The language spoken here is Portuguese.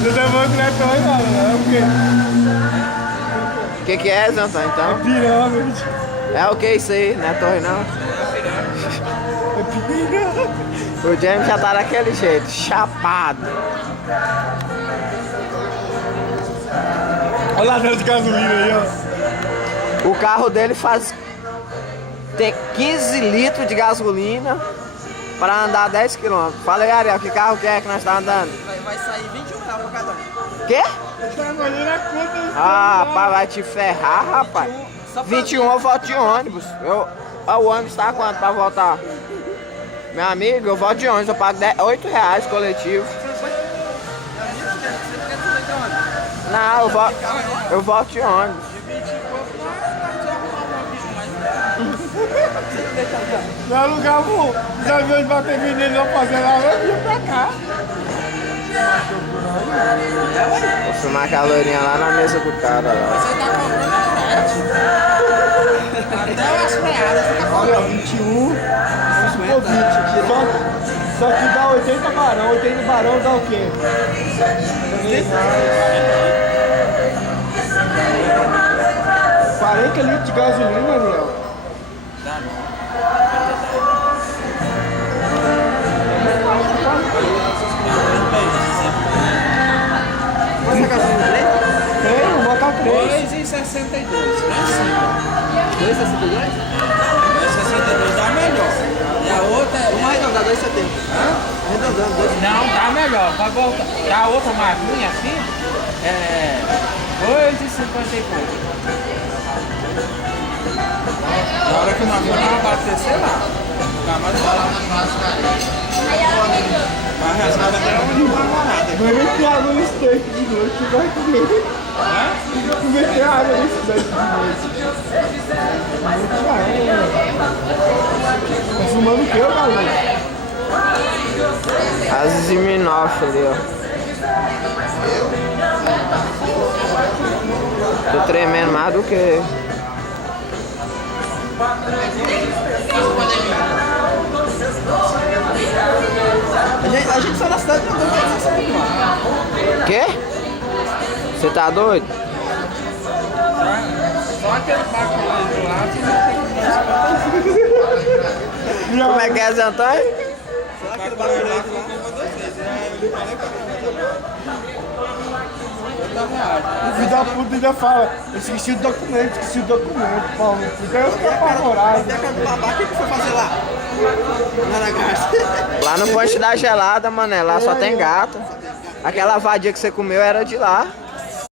Não tá bom que não é torre não, é o quê? O que é, Zantão, então? É pirâmide. É o que isso aí, não é torre não? É pirâmide. O James já tá daquele jeito, chapado. Olha lá dentro de gasolina aí, ó. O carro dele faz tem 15 litros de gasolina para andar 10 km. Fala aí, Ariel, que carro que é que nós tá andando? Vai sair R$21 pra cada um. Quê? Tá olhando a conta. Ah, rapaz, vai te ferrar, rapaz. Só pra 21 eu volto de ônibus. O ônibus tá quanto pra voltar? Meu amigo, eu volto de ônibus, eu pago R$8 coletivo. Não, eu volto de ônibus. Não alugava os aviões de bater veneno não fazer lá, eu vinha pra cá. Vou filmar aquela loirinha lá na mesa do cara lá. você tá comprando até as freadas, você tá Olha, 21, vamos supor 20. Só que dá 80 barão, 80 barão dá o quê? 40 litros de gasolina, Daniel. Quanto é a gasolina dele? Tem, vou botar 3. 2,62, lá em cima. 2,62? 2,62 dá melhor. E a outra é... Vamos arredondar 2,70. Arredondando 2,70. Não, dá melhor. Vai voltar. E a outra magrinha assim, é... 2,50 e pouco. Na hora que o navio vai abastecer lá. Tá mais barato. Vai rasgar até onde vai morar. Vai meter água no steak de noite, vai comer. Vai meter água no steak de noite. Tá fumando o que, galera? As Ziminoff ali, ó. Tô tremendo mais do que... A gente sai da cidade e andou pra essa aqui, Quê? Você tá doido? Só aquele barco lá do lado e Como é que é, Zé Antônio? só aquele barco lá que O filho da puta ainda fala, eu esqueci o documento, Paulo. Então eu fico apavorado. Até que do babaca, o que foi fazer lá? Lá na Garça. Lá no Ponte da Gelada, mané, lá só tem gato. Aquela vadia que você comeu era de lá.